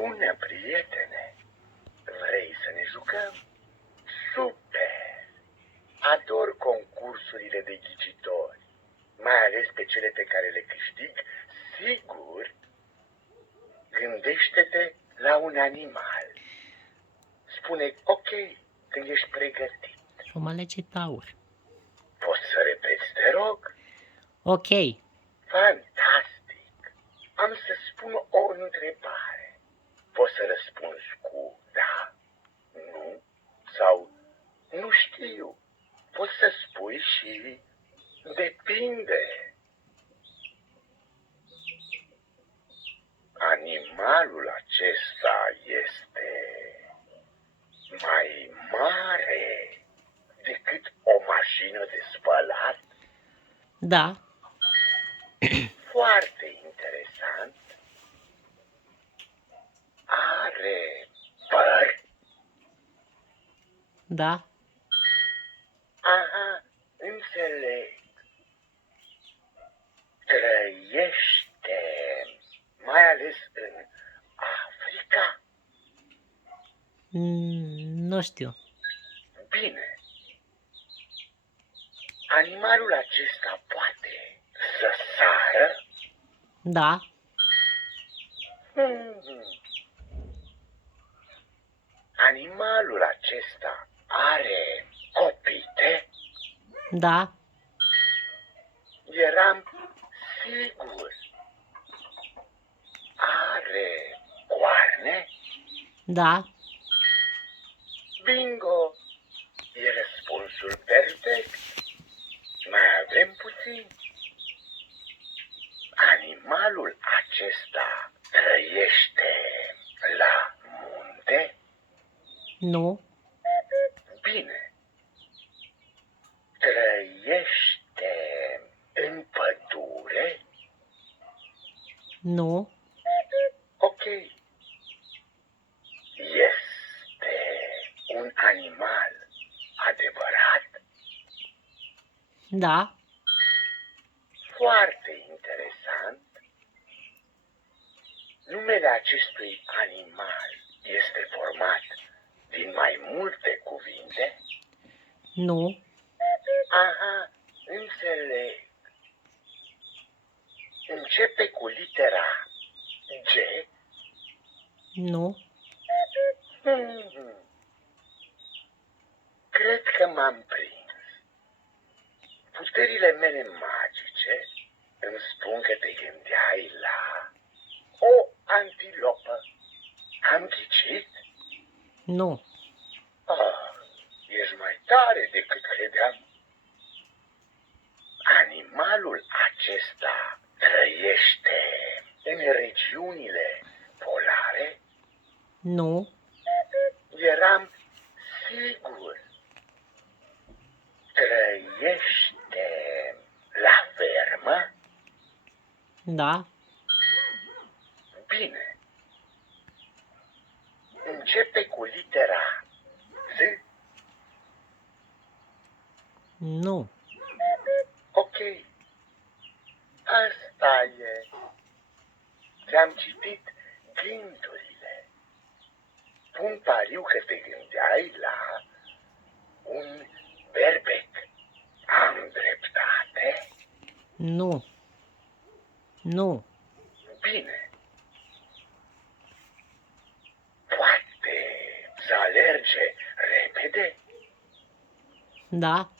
Bună, prietene! Vrei să ne jucăm? Super! Ador concursurile de ghicitori, mai ales pe cele pe care le câștig sigur. Gândește-te la un animal. Spune ok când ești pregătit. Vom alege taur. Poți să repeți, te rog? Ok. Fantastic! Am să spun o întrebare. Poți să răspunzi cu da, nu sau nu știu. Poți să spui și depinde. Animalul acesta este mai mare decât o mașină de spălat? Da. Foarte interesant. Are păr? Da. Aha, înțeleg. Trăiește mai ales în Africa? Nu știu. Bine. Animalul acesta poate să sară? Da. Animalul acesta are copite? Da. Eram sigur. Are coarne? Da. Bingo! E răspunsul perfect. Mai avem puțin. Animalul acesta trăiește la munte? Nu. Bine. Trăiește în pădure? Nu. Ok. Este un animal adevărat? Da. Foarte interesant. Numele acestui animal este format din mai multe cuvinte? Nu. Aha, înțeleg. Începe cu litera G? Nu. Cred că m-am prins. Puterile mele magice îmi spun că te gândeai la o antilopă. Am ghicit? Nu. Ești mai tare decât credeam. Animalul acesta trăiește în regiunile polare? Nu. Eram sigur. Trăiește la fermă? Da. Bine. Începe cu litera Z? Nu. Ok. Asta e. Ți-am citit gândurile. Pun pariu că te gândeai la un berbec. Am dreptate? Nu. Nu. Bine. Poate să alerge repede? Da.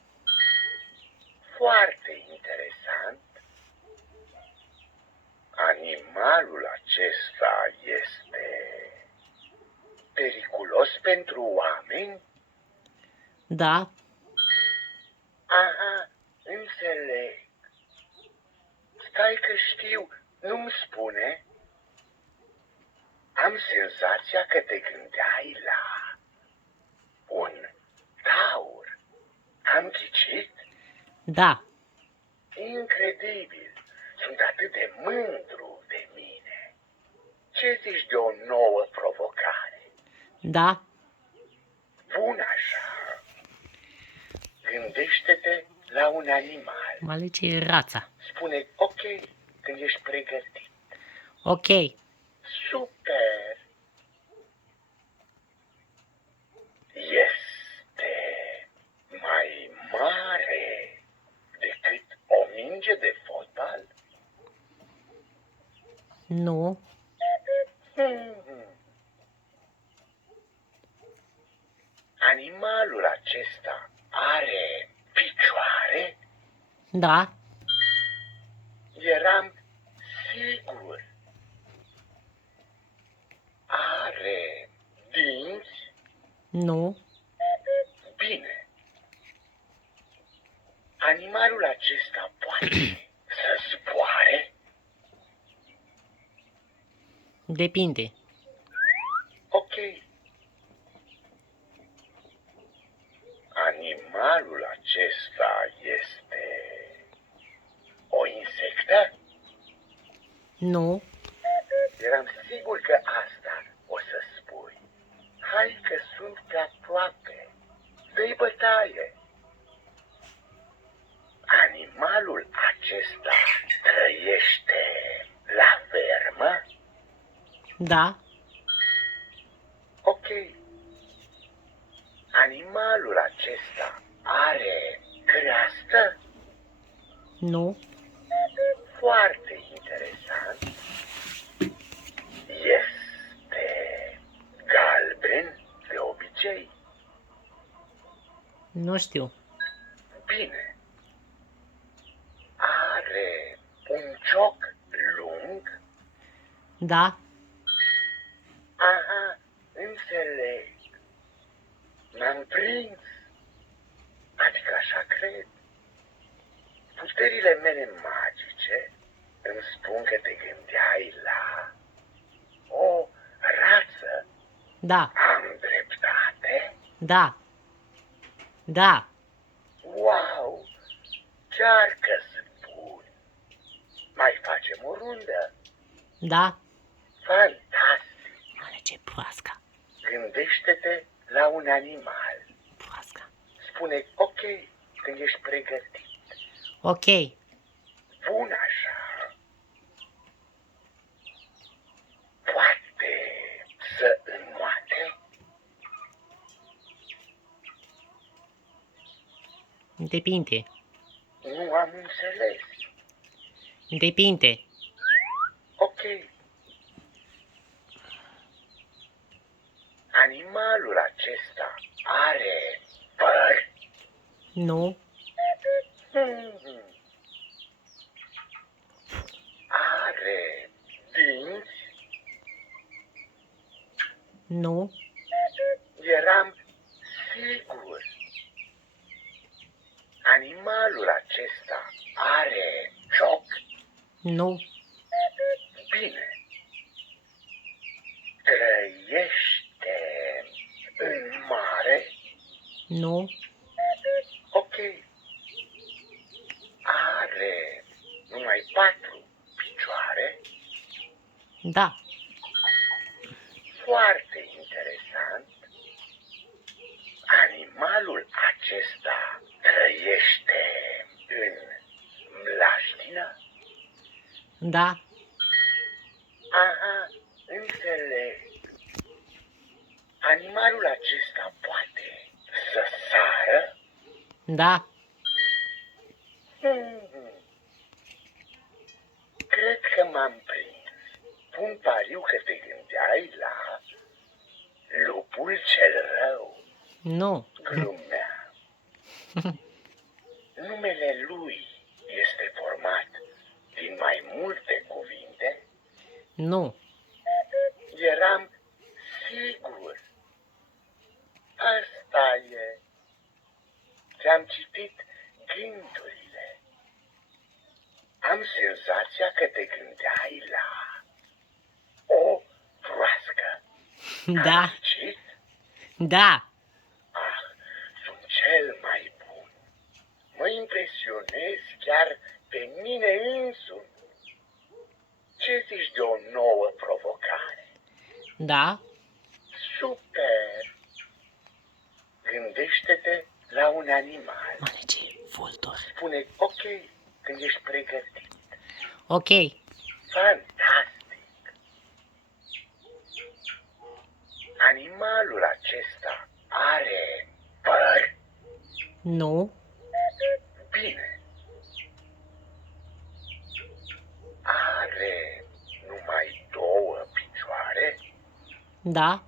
Foarte interesant. Animalul acesta este periculos pentru oameni? Da. Aha, înțeleg. Stai că știu, nu-mi spune. Am senzația că te gândeai la un taur. Am ghicit? Da. Incredibil. Sunt atât de mândru de mine. Ce zici de o nouă provocare? Da. Bun așa. Gândește-te la un animal. Mă alege rața. Spune ok când ești pregătit. Ok. Super! minge de fotbal? Nu. Animalul acesta are picioare? Da. Eram sigur. Are dinți? Nu. Bine. Animalul acesta poate să zboare? Depinde. Ok. Animalul acesta este o insectă? Nu. Eram sigur că asta o să spui. Hai că sunt pe aproape. Dă-i bătaie. Animalul acesta trăiește la fermă? Da. Ok. Animalul acesta are creastă? Nu. Foarte interesant. Este galben de obicei? Nu știu. Bine. Are un cioc lung? Da. Aha, înțeleg. M-am prins. Adică așa cred. Puterile mele magice îmi spun că te gândeai la o rață. Da. Am dreptate? Da. Da. Wow! Chiar că sunt bun. Mai facem o rundă. Da. Fantastic! Mane, ce proască. Gândește-te la un animal. Proască. Spune ok când ești pregătit. Ok. Bun așa. Poate să înmoate? Depinde. Nu am înțeles. Depinde. Ok. Animalul acesta are păr? Nu. Hmm. Are dinți? Nu. Eram sigur. Animalul acesta are cioc? Nu. Bine. Trăiește în mare? Nu. Ok. Are numai 4 picioare? Da. Foarte interesant. Animalul acesta trăiește în mlaștină? Da. Aha, înțeleg. Animalul acesta poate să sară? Da. Cred că m-am prins. Pun pariu că te gândeai la lupul cel rău. Nu. Glumea. Numele lui este format din mai multe cuvinte? Nu. Eram sigur. Asta e. Ți-am citit gândurile. Am senzația că te gândeai la o broască. Da. Am zicit? Da. Ah, sunt cel mai bun. Mă impresionez chiar pe mine însumi. Ce zici de o nouă provocare? Da. Super! Gândește-te la un animal. Mane, ce vultur. Spune ok când ești pregătit. Ok. Fantastic! Animalul acesta are păr? Nu. Bine. Da.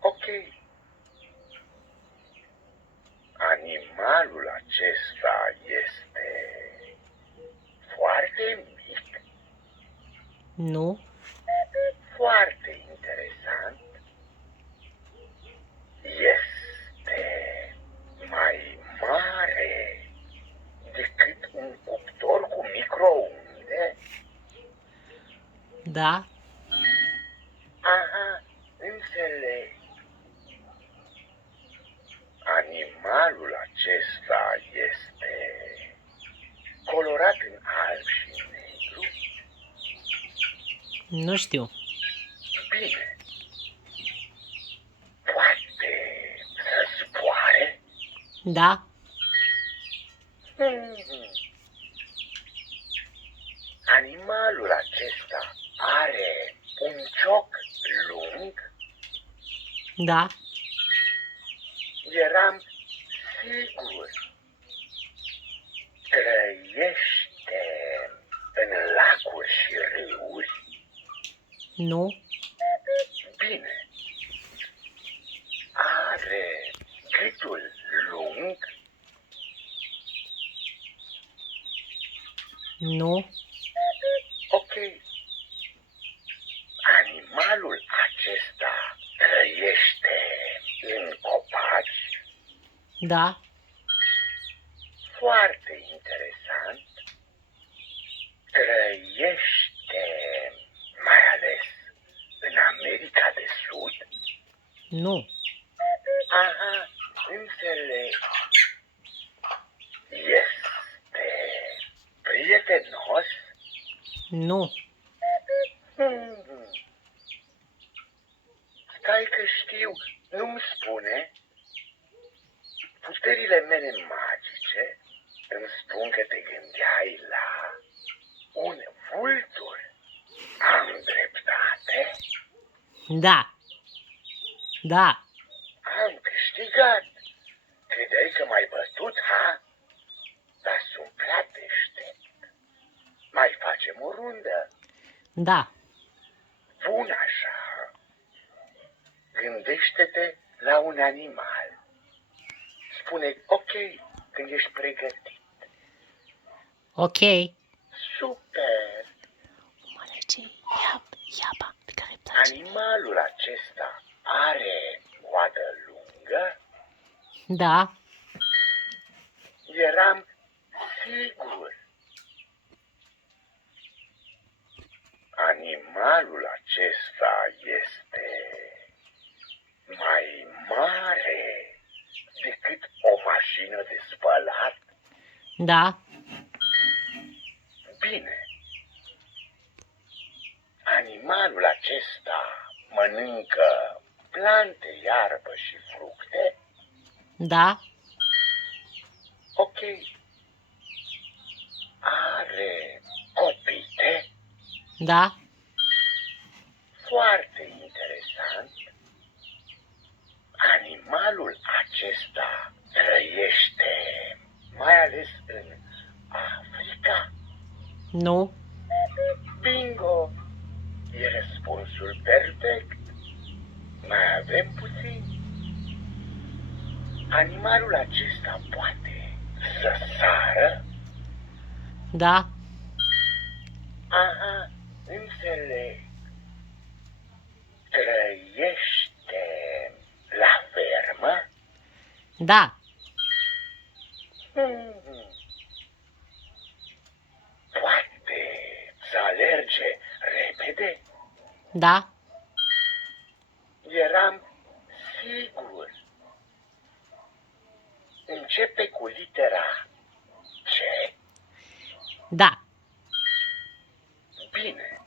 Ok. Animalul acesta este foarte mic, Nu. foarte interesant. Este mai mare decât un cuptor cu microunde. Da. Aha, înțeleg. Animalul acesta este colorat în alb și negru. Nu știu. Bine. Poate să zboare? Da. Animalul acesta are un cioc lung? Da. Eram sigur. Trăiește în lacuri și râuri? Nu. Bine. Are gâtul lung? Nu. Ok. Animalul acesta trăiește în copaci? Da. Foarte interesant. Trăiește mai ales în America de Sud? Nu. Aha, înțeleg. Este prietenos? Nu. Stai că știu, nu-mi spune. Puterile mele magice îmi spun că te gândeai la un vultur. Am dreptate? Da. Da. Am câștigat. Credeai că m-ai bătut, ha? Dar sunt prea deștept. Mai facem o rundă. Da. Bun așa. Gândește-te la un animal. Spune ok când ești pregătit. Ok. Super! Animalul acesta are coadă lungă? Da. Eram sigur. Animalul acesta este mai mare decât o mașină de spălat? Da. Bine. Animalul acesta mănâncă plante, iarbă și fructe? Da. Ok. Are copite? Da. Foarte interesant. Animalul acesta trăiește mai ales în Africa? Nu. Bingo! E răspunsul perfect. Mai avem puțin. Animalul acesta poate să sară? Da. Aha, înțeleg. Trăiește la fermă? Da. Poate să alerge repede? Da. Eram sigur. Începe cu litera C? Da. Bine.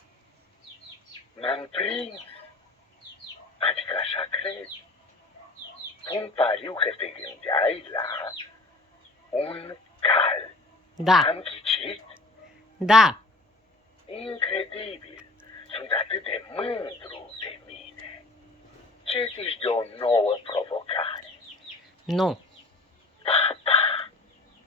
M-am prins. Adică așa cred. Pun pariu că te gândeai la un cal. Da. Am ghicit? Da. Incredibil. Sunt atât de mândru de mine. Ce zici de o nouă provocare? Nu.